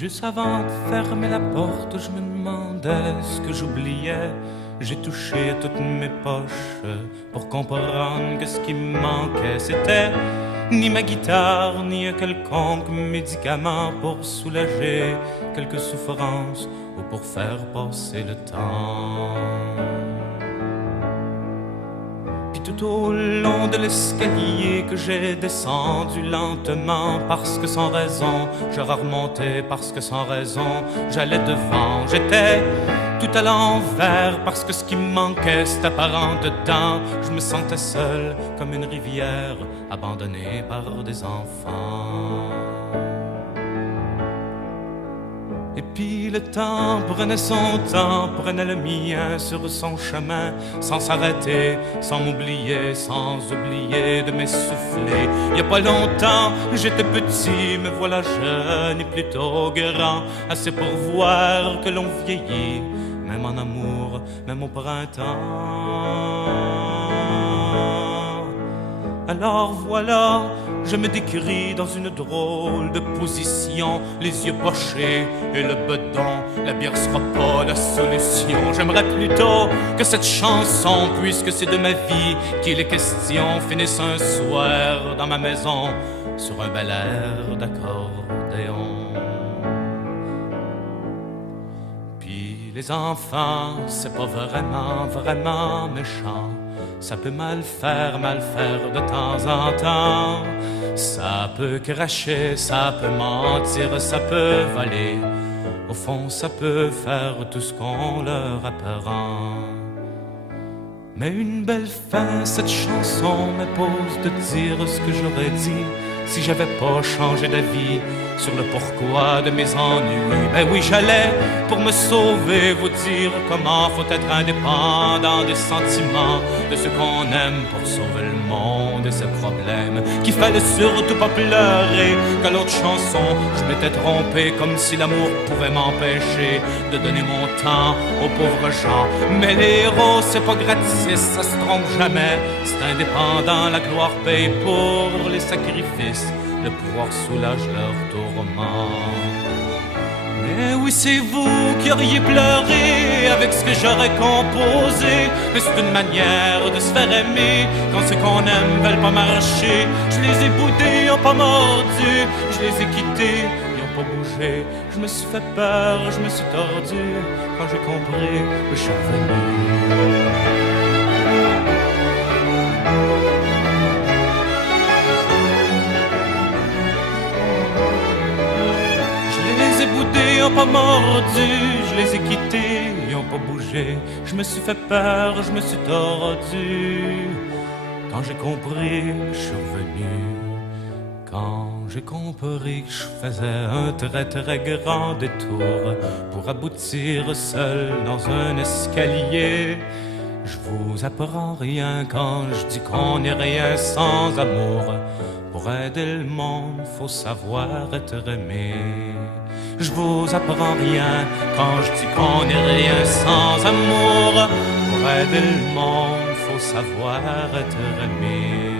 Juste avant de fermer la porte, je me demandais ce que j'oubliais. J'ai touché à toutes mes poches pour comprendre que ce qui me manquait, c'était ni ma guitare, ni un quelconque médicament pour soulager quelques souffrances ou pour faire passer le temps. Puis tout au long de l'escalier que j'ai descendu lentement, parce que sans raison j'aurais remonté, parce que sans raison j'allais devant. J'étais tout à l'envers, parce que ce qui me manquait c'était apparent dedans. Je me sentais seul comme une rivière abandonnée par des enfants. Et puis le temps prenait son temps, prenait le mien sur son chemin, sans s'arrêter, sans m'oublier, sans oublier de m'essouffler. Il y a pas longtemps, j'étais petit, me voilà jeune et plutôt grand, assez pour voir que l'on vieillit, même en amour, même au printemps. Alors voilà, je me décris dans une drôle de position, les yeux pochés et le bedon. La bière sera pas la solution. J'aimerais plutôt que cette chanson, puisque c'est de ma vie qu'il est question, finisse un soir dans ma maison sur un bel air d'accordéon. Puis les enfants, c'est pas vraiment méchant. Ça peut mal faire de temps en temps. Ça peut cracher, ça peut mentir, ça peut voler. Au fond, ça peut faire tout ce qu'on leur apprend. Mais une belle fin, cette chanson m'impose de dire ce que j'aurais dit si j'avais pas changé d'avis sur le pourquoi de mes ennuis. Ben oui, j'allais, pour me sauver, vous dire comment faut être indépendant des sentiments de ce qu'on aime pour sauver le monde et ses problèmes. Qu'il fallait surtout pas pleurer, qu'à l'autre chanson, je m'étais trompé, comme si l'amour pouvait m'empêcher de donner mon temps aux pauvres gens. Mais les héros, c'est pas gratis, ça se trompe jamais. C'est indépendant, la gloire paye pour les sacrifices. Le pouvoir soulage leur tourment. Mais oui, c'est vous qui auriez pleuré avec ce que j'aurais composé. Mais c'est une manière de se faire aimer quand ceux qu'on aime veulent pas marcher. Je les ai boudés, ils ont pas mordu. Je les ai quittés, ils ont pas bougé. Je me suis fait peur, je me suis tordu. Quand j'ai compris, je suis revenu. Ils ont pas mordu, je les ai quittés, ils ont pas bougé. Je me suis fait peur, je me suis tordu. Quand j'ai compris, je suis revenu. Quand j'ai compris que je faisais un très grand détour pour aboutir seul dans un escalier. Je vous apprends rien quand je dis qu'on n'est rien sans amour. Pour aider le monde, faut savoir être aimé. Je vous apprends rien quand je dis qu'on n'est rien sans amour. Pour aider le monde, faut savoir être aimé.